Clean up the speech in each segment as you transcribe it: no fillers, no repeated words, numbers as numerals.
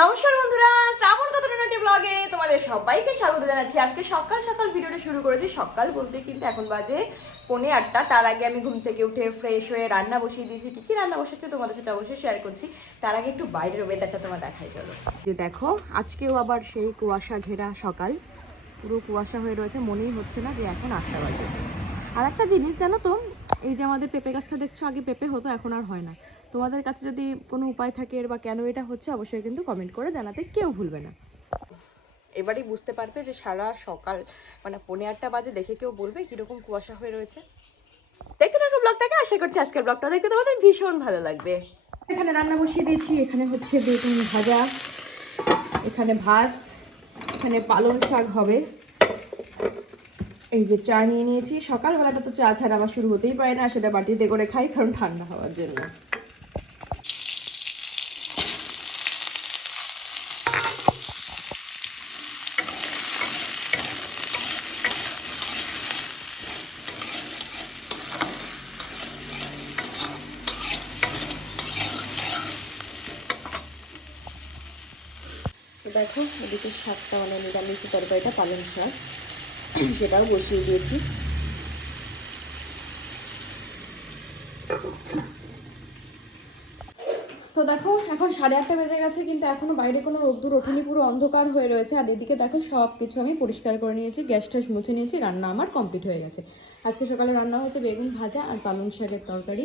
নমস্কার বন্ধুরা, শ্রাবণ কথা নাটক ব্লগে তোমাদের সবাইকে স্বাগত জানাচ্ছি। আজকে সকাল সকাল ভিডিওটা শুরু করেছি। সকাল বলতে কিন্তু এখন বাজে 8:45। তার আগে আমি ঘুম থেকে উঠে ফ্রেশ হয়ে রান্না বসিয়ে দিয়েছি। কি কি রান্না বসেছে তোমাদের সাথে অবশ্যই শেয়ার করছি। তার আগে একটু বাইরের ওয়েদারটা তোমার দেখাই চলো। যে দেখো আজকেও আবার সেই কুয়াশা ঘেরা সকাল, পুরো কুয়াশা হয়ে রয়েছে, মনেই হচ্ছে না যে এখন 8টা বাজে। আর একটা জিনিস জানো তো, এই যে আমাদের পেঁপে গাছটা দেখছো, আগে পেঁপে হতো এখন আর হয় না। তোমাদের কাছে যদি কোনো উপায় থাকে এর বা কেন এটা হচ্ছে অবশ্যই কিন্তু কমেন্ট করে জানাতে কেউ ভুলবে না। এবারই বুঝতে পারবে যে সারা সকাল মানে 8:45 বাজে দেখে কেউ বলবে কীরকম কুয়াশা হয়ে রয়েছে। দেখতে থাকো ব্লগটাকে, আশা করছি আজকের ব্লগটা দেখতে তোমাদের ভীষণ ভালো লাগবে। এখানে রান্না বসিয়ে দিয়েছি, এখানে হচ্ছে বেগুন ভাজা, এখানে ভাত, এখানে পালং শাক হবে, এই যে চা নিয়ে নিয়েছি। সকালবেলাটা তো চা ছাড়া আমার শুরু হতেই পারে না, সেটা বাটিতে করে খাই কারণ ঠান্ডা হওয়ার জন্য। তো দেখো এদিকে শাকটা মানে নিরামিষ তরকারিটা পালং শাক সেটাও বসিয়ে দিয়েছি। তো দেখো এখন 8:30 বেজে গেছে, কিন্তু এখনো বাইরে কোনো রোদ্দুর ওঠেনি, পুরো অন্ধকার হয়ে রয়েছে। আর এদিকে দেখো সব কিছু আমি পরিষ্কার করে নিয়েছি, গ্যাস ট্যাস মুছে নিয়েছি, রান্না আমার কমপ্লিট হয়ে গেছে। আজকে সকালে রান্না হয়েছে বেগুন ভাজা আর পালং শাকের তরকারি,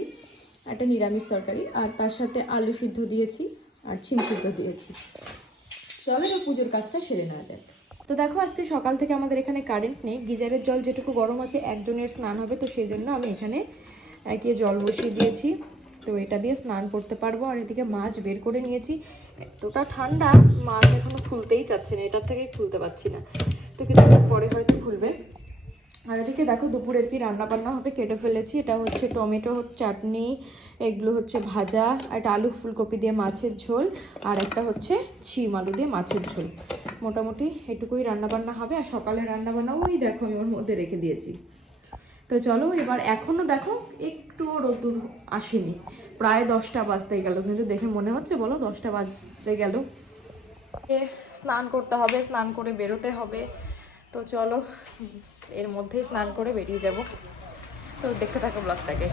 একটা নিরামিষ তরকারি, আর তার সাথে আলু সিদ্ধ দিয়েছি আর শিম সিদ্ধ দিয়েছি। চলো তো পুজোর কাজটা সেরে নেওয়া যায়। তো দেখো আজকে সকাল থেকে আমাদের এখানে কারেন্ট নেই, গিজারের জল যেটুকু গরম আছে একজনের স্নান হবে, তো সেই জন্য আমি এখানে একে জল বসিয়ে দিয়েছি। তো এটা দিয়ে স্নান করতে পারবো। আর এদিকে মাছ বের করে নিয়েছি, এতটা ঠান্ডা মাছ এখনো খুলতেই চাচ্ছে না, এটার থেকেই খুলতে পারছি না, তো কিছুক্ষণ পরে হয়তো খুলবে। আর এদিকে দেখো দুপুরের কি রান্না বান্না হবে কেটে ফেলেছি। এটা হচ্ছে টমেটো চাটনি, এগুলো হচ্ছে ভাজা, একটা আলু ফুলকপি দিয়ে মাছের ঝোল, আর একটা হচ্ছে শিম আলু দিয়ে মাছের ঝোল। মোটামুটি এটুকুই রান্না বান্না হবে। আর সকালে রান্না বান্না ওই দেখো আমি ওর মধ্যে রেখে দিয়েছি। তো চলো এবার, এখনো দেখো একটুও রোদ্দুর আসেনি, প্রায় 10টা বাজতে গেল, কিন্তু দেখে মনে হচ্ছে বলো 10টা বাজতে গেল। স্নান করতে হবে, স্নান করে বেরোতে হবে। তো চলো এর মধ্যেই স্নান করে বেরিয়ে যাব। তো দেখতে থাকো ব্লগটাকে।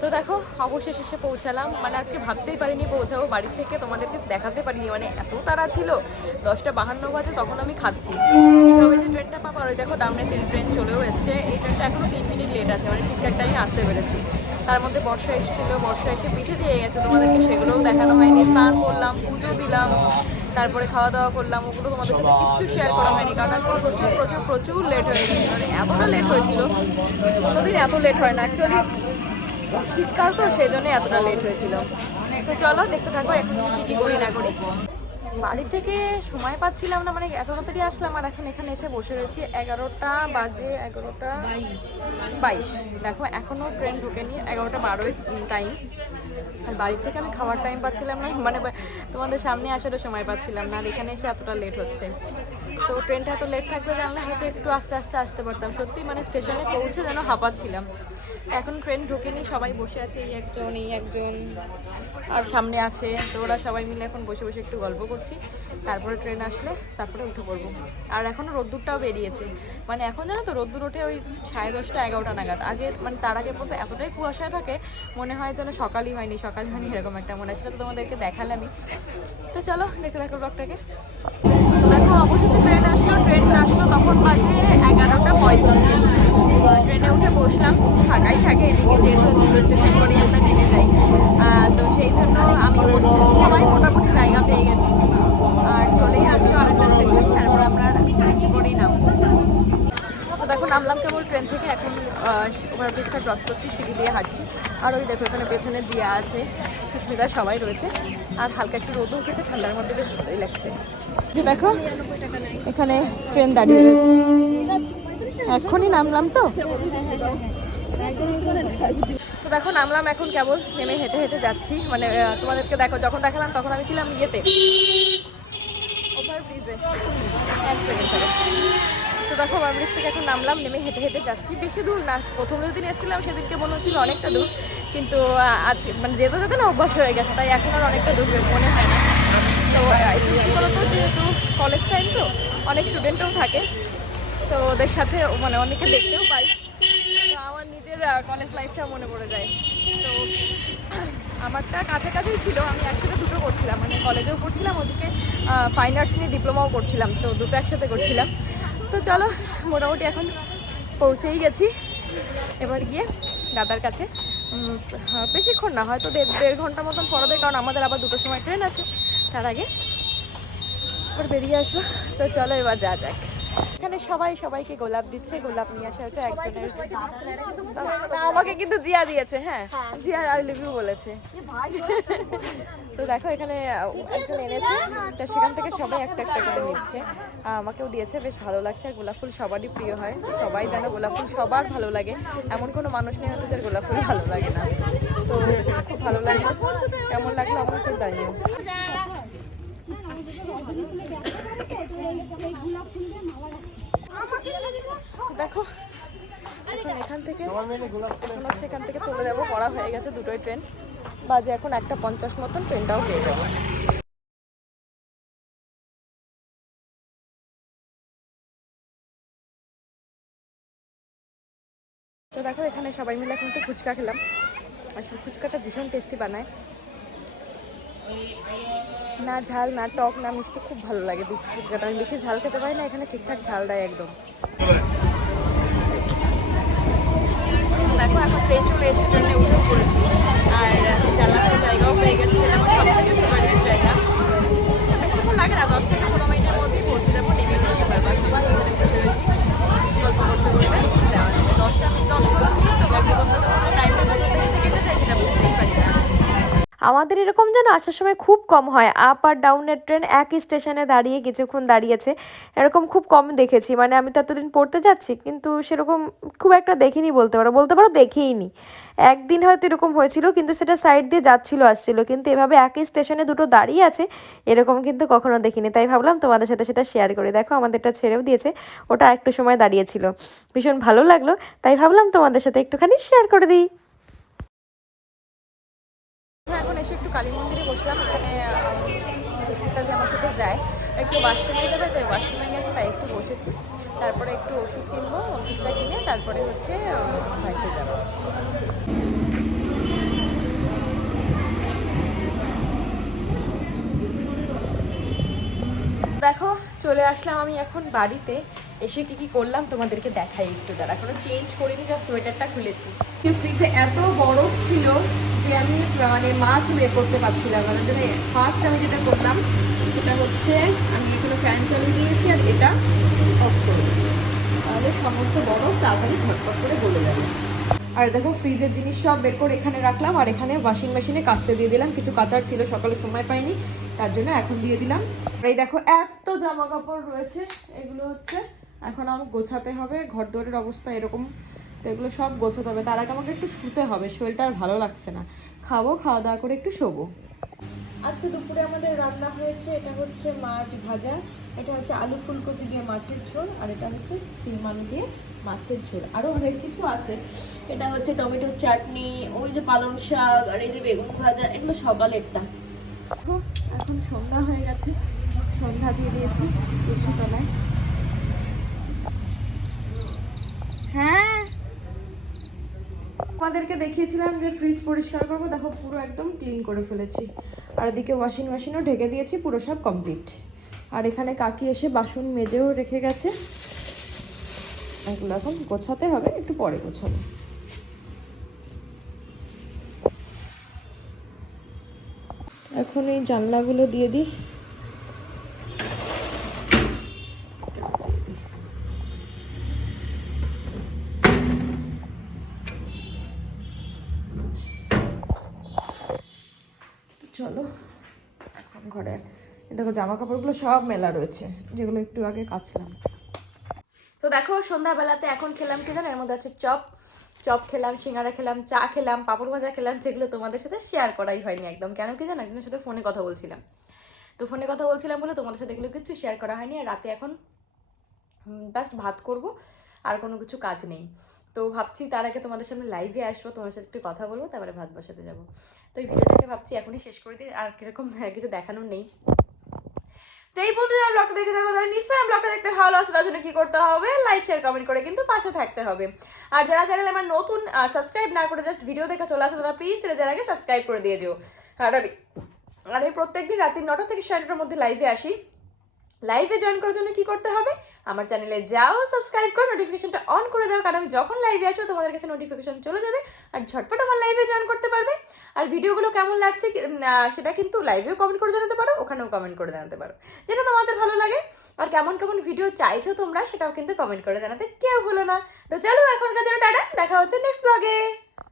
তো দেখো অবশেষে এসে পৌঁছালাম, মানে আজকে ভাবতেই পারিনি পৌঁছাবো বাড়ি থেকে, তোমাদেরকে দেখাতে পারিনি, মানে এত তাড়া ছিল। 10:52 বাজে তখন আমি খাচ্ছি, কীভাবে যে ট্রেনটা পাবো। আর ওই দেখো ডাউনে ট্রেন চলেও এসছে। এই ট্রেনটা এখনো 3 মিনিট লেট আছে, মানে ঠিকঠাক টাইমে আসতে পেরেছি। তার মধ্যে বর্ষা এসেছিলো, বর্ষা এসে পিঠে দিয়ে গেছে, তোমাদেরকে সেগুলোও দেখানো হয়নি। স্নান করলাম, পুজো দিলাম, তারপরে খাওয়া দাওয়া করলাম, ওগুলো তোমাদের সাথে কিচ্ছু শেয়ার করা হয়নি, কারণ আজকে প্রচুর প্রচুর প্রচুর লেট হয়ে গেছে। মানে এতটা লেট হয়েছিল, কোনোদিন এত লেট হয় না অ্যাকচুয়ালি, শীতকাল তো সেই জন্য এতটা লেট হয়েছিল। তো চলো দেখতে থাকো এখন কী কী করি না করি। বাড়ি থেকে সময় পাচ্ছিলাম না, মানে এত তাড়াতাড়ি আসলাম আর এখন এখানে এসে বসে রয়েছি। 11টা বাজে, 11:22। দেখো এখনও ট্রেন ঢোকেনি, 11:12 টাইম। আর বাড়ির থেকে আমি খাওয়ার টাইম পাচ্ছিলাম না, মানে তোমাদের সামনে আসারও সময় পাচ্ছিলাম না, আর এখানে এসে এতটা লেট হচ্ছে। তো ট্রেনটা এত লেট থাকবে জানলে হয়তো একটু আস্তে আস্তে আসতে পারতাম। সত্যি মানে স্টেশনে পৌঁছে যেন হাঁপাচ্ছিলাম। এখন ট্রেন ঢোকেনি, সবাই বসে আছে, এই একজন আর সামনে আছে। তো ওরা সবাই মিলে এখন বসে বসে একটু গল্প করছি, তারপরে ট্রেন আসলে তারপরে উঠে পড়বো। আর এখনও রোদ্দুরটাও বেরিয়েছে, মানে এখন জানো তো রোদ্দুর ওঠে ওই 10:30 11টা নাগাদ। আগে মানে তার আগে পর্যন্ত এতটাই কুয়াশায় থাকে, মনে হয় যেন সকালই হয়নি এরকম একটা মনে হয়। সেটা তো তোমাদেরকে দেখালামই। তো চলো দেখতে থাকো ব্লগটাকে। তো দেখো অবশেষে ট্রেন আসলো তখন বাজে 11:35। ট্রেনে উঠে বসলাম, ফাঁকাই থাকে এদিকে, যেহেতু দুটো স্টেশন করেই আমরা নেমে যাই, তো সেই জন্য আমি বসছি, সবাই মোটামুটি জায়গা পেয়ে গেছি। আর চলেই আসলো আরেকটা স্টেশন, তারপর আমরা করেই নামবো। তো দেখো নামলাম কেবল ট্রেন থেকে, এখন ওভারব্রিজটা ক্রস করছি, সিঁড়ি দিয়ে হাঁটছি। আর ওই দেখো এখানে পেছনে জিয়া আছে, সুস্মিতা, সবাই রয়েছে। আর হালকা একটু রোদও উঠেছে, ঠান্ডার মধ্যে বেশ ভালোই লাগছে। যে দেখো এখানে ট্রেন দাঁড়িয়ে রয়েছে, এখনই নামলাম। তো দেখো নামলাম, এখন কেবল নেমে হেঁটে হেঁটে যাচ্ছি। মানে তোমাদেরকে দেখো যখন দেখালাম তখন আমি ছিলাম ইয়েতে, ওভারব্রিজে। 1 সেকেন্ড তো দেখো ওভারব্রিজ থেকে এখন নামলাম, নেমে হেঁটে হেঁটে যাচ্ছি। বেশি দূর না, প্রথম যেদিন এসেছিলাম সেদিনকে মনে হচ্ছিল অনেকটা দূর, কিন্তু আজ মানে যেতে যেতে না অভ্যাস হয়ে গেছে, তাই এখন আর অনেকটা দূর মনে হয় না। তো একটু কী বলতো, যেহেতু কলেজ টাইম তো অনেক স্টুডেন্টও থাকে, তো ওদের সাথে মানে অনেকে দেখতেও পাই, তো আমার নিজের কলেজ লাইফটা মনে পড়ে যায়। তো আমারটা কাছাকাছিই ছিল, আমি একসাথে দুটো করছিলাম, মানে কলেজেও পড়ছিলাম, ওদিকে ফাইন আর্টস নিয়ে ডিপ্লোমাও করছিলাম, তো দুটো একসাথে করছিলাম। তো চলো মোটামুটি এখন পৌঁছেই গেছি, এবার গিয়ে দাদার কাছে বেশিক্ষণ না, হয়তো দেড় ঘন্টা মতন পড়াবে, কারণ আমাদের আবার দুটোর সময় ট্রেন আছে, তার আগে এবার বেরিয়ে আসবো। তো চলো এবার যা যাক। এখানে সবাই সবাইকে গোলাপ দিচ্ছে, গোলাপ নিয়ে আসা হচ্ছে একজনের। না, আমাকে কিন্তু জিয়া দিয়েছে, হ্যাঁ জিয়া আই লাভ ইউ বলেছে। তো দেখো এখানে একজন এনেছে, তো সেখান থেকে সবাই একটা একটা করে নিচ্ছে, আমাকেও দিয়েছে, বেশ ভালো লাগছে। আর গোলাপ ফুল সবারই প্রিয় হয়, সবাই জানো গোলাপ ফুল সবার ভালো লাগে, এমন কোনো মানুষ নেই হয়তো যার গোলাপ ফুল ভালো লাগে না। তো খুব ভালো লাগলো, কেমন লাগলো আমার খুব জানিও। দেখো এখন এখান থেকে এখন হচ্ছে এখান থেকে চলে যাবো, পড়া হয়ে গেছে, দুটোই ট্রেন বাজে এখন 1:50 মতন, ট্রেনটাও পেয়ে যাবো। তো দেখো এখানে সবাই মিলে এখন একটু ফুচকা খেলাম, আর ফুচকাটা ভীষণ টেস্টি বানায়, না ঝাল না টক না মিষ্টি, খুব ভালো লাগে ফুচকাটা। আমি বেশি ঝাল খেতে পারি না, এখানে ঠিকঠাক ঝাল দেয় একদম। দেখো এখন ট্রেন চলে এসে, ট্রেনে উঠেও পড়েছি, আর জানলাতে জায়গাও পেয়ে গেছে, যেটা আমার সব থেকে ফেভারিট জায়গা। বেশিক্ষণ লাগে না, 10 থেকে 15 মিনিটের মধ্যেই পৌঁছে যাবো, নেমেও যেতে পারবো। সবাই এখানে বসে রয়েছি, গল্প করতে করতে যাওয়া যাবে। 10 মিনিট তো গল্প করতে করতে টাইমটা কোথা থেকে কেটে যায় সেটা বুঝতেই পারি না। আমাদের এরকম যেন আসার সময় খুব কম হয়, আপ আর ডাউনের ট্রেন একই স্টেশনে দাঁড়িয়ে কিছুক্ষণ দাঁড়িয়েছে, এরকম খুব কম দেখেছি। মানে আমি তো এতদিন পড়তে যাচ্ছি, কিন্তু সেরকম খুব একটা দেখিনি, বলতে পারো দেখিনি। একদিন হয়তো এরকম হয়েছিল, কিন্তু সেটা সাইড দিয়ে যাচ্ছিল আসছিল, কিন্তু এভাবে একই স্টেশনে দুটো দাঁড়িয়ে আছে এরকম কিন্তু কখনো দেখিনি। তাই ভাবলাম তোমাদের সাথে সেটা শেয়ার করি। দেখো আমাদেরটা ছেড়েও দিয়েছে, ওটা একটু সময় দাঁড়িয়েছিল, ভীষণ ভালো লাগলো, তাই ভাবলাম তোমাদের সাথে একটুখানি শেয়ার করে দিই। এখন এসে একটু কালী মন্দিরে বসলাম, এখানে সুস্মিতা যে আমার সাথে যায়, একটু ওয়াশরুমে যাবে, তাই ওয়াশরুমে গেছে, তাই একটু বসেছি। তারপরে একটু ওষুধ কিনবো, ওষুধটা কিনে তারপরে হচ্ছে বাড়িতে যাবো। দেখো চলে আসলাম আমি এখন বাড়িতে, এসে কি কি করলাম তোমাদেরকে দেখাই একটু। দাঁড়া, এখনো চেঞ্জ করিনি, যা সোয়েটারটা খুলেছি। ফ্রিজে এত বরফ ছিল যে আমি মানে মাছ বের করতে পারছিলাম না, জন্য ফার্স্ট আমি যেটা করলাম সেটা হচ্ছে আমি এখানে ফ্যান চালিয়ে দিয়েছি, আর এটা অফ করে দিই, তাহলে সমস্ত বরফ তাড়াতাড়ি ঝটপট করে গলে যাবে। আর দেখো ফ্রিজের জিনিস সব বের করে এখানে রাখলাম, আর এখানে ওয়াশিং মেশিনে কাচতে দিয়ে দিলাম, কিছু কাচার ছিল, সকালে সময় পাইনি, তার জন্য এখন দিয়ে দিলাম। এই দেখো এত জামা কাপড় রয়েছে, এগুলো হচ্ছে এখন আমার গোছাতে হবে, ঘর দোরের অবস্থা এরকম, তো এগুলো সব গোছাতে হবে। তার আগে আমাকে একটু শুতে হবে, শরীরটা আর ভালো লাগছে না, খাবো, খাওয়া দাওয়া করে একটু শোবো। আজকে দুপুরে আমাদের রান্না হয়েছে, এটা হচ্ছে মাছ ভাজা, এটা হচ্ছে আলু ফুলকপি দিয়ে মাছের ঝোল, আর এটা হচ্ছে শিম আলু দিয়ে মাছের ঝোল, আরও অনেক কিছু আছে। এটা হচ্ছে টমেটোর চাটনি, ওই যে পালং শাক, আর এই যে বেগুন ভাজা, এগুলো সকালেরটা। এখন সন্ধ্যা হয়ে গেছে, সন্ধ্যা দিয়ে দিয়েছি তলায়। হ্যাঁ আমাদেরকে দেখিয়েছিলাম যে ফ্রিজ পরিষ্কার করবো, দেখো পুরো একদম ক্লিন করে ফেলেছি, আর এদিকে ওয়াশিং মেশিনও ঢেকে দিয়েছি, পুরো সব কমপ্লিট। আর এখানে কাকি এসে বাসন মেজেও রেখে গেছে, এগুলো এখন গোছাতে হবে, একটু পরে গোছাবো। এখন এই জানলাগুলো দিয়ে দিই, চলো এখন ঘরে। দেখো জামা কাপড়গুলো সব মেলা রয়েছে, যেগুলো একটু আগে কাচলাম। তো দেখো সন্ধ্যাবেলাতে এখন খেলাম কি জানো, এর মধ্যে আছে চপ খেলাম, সিঙ্গারা খেলাম, চা খেলাম, পাপড় ভাজা খেলাম, যেগুলো তোমাদের সাথে শেয়ার করাই হয়নি একদম। কেন কি জানো, একজনের সাথে ফোনে কথা বলছিলাম, তো ফোনে কথা বলছিলাম বলে তোমাদের সাথে এগুলো কিছু শেয়ার করা হয়নি। আর রাতে এখন জাস্ট ভাত করব, আর কোনো কিছু কাজ নেই। তো ভাবছি তার আগে তোমাদের সামনে লাইভে আসবো, তোমার সাথে একটু কথা বলবো, তারপরে ভাত বসাতে যাবো। তো এই ভিডিওটাকে ভাবছি এখনই শেষ করে দিই, আর কিরকম কিছু দেখানোর নেই। তো এই বন্ধুরা ব্লগটা দেখে থাকো, তাহলে নিশ্চয়ই ব্লগটা দেখতে ভালো আছে, তার জন্য কি করতে হবে, লাইক শেয়ার কমেন্ট করে কিন্তু পাশে থাকতে হবে। আর যারা চ্যানেলে আমার নতুন সাবস্ক্রাইব না করে জাস্ট ভিডিও দেখা চলে আসে, তারা প্লিজ যারা আগে সাবস্ক্রাইব করে দিয়ে যেও। আর আমি প্রত্যেকদিন রাত্রি 9টা থেকে 9:30টার মধ্যে লাইভে আসি। লাইভে জয়েন করার জন্য কি করতে হবে, আমার চ্যানেলে যাও, সাবস্ক্রাইব করো, নোটিফিকেশনটা অন করে দাও, কারণ আমি যখন লাইভে আসবো তোমাদের কাছে নোটিফিকেশন চলে যাবে, আর ঝটপট আমার লাইভে জয়েন করতে পারবে। আর ভিডিওগুলো কেমন লাগছে সেটা কিন্তু লাইভেও কমেন্ট করে জানাতে পারো, ওখানেও কমেন্ট করে জানাতে পারো, যেটা তোমাদের ভালো লাগে। আর কেমন কেমন ভিডিও চাইছো তোমরা সেটাও কিন্তু কমেন্ট করে জানাতে কেউ ভুলো না। তো চলো এখনকার জন্য টাটা, দেখা হচ্ছে নেক্সট ব্লগে।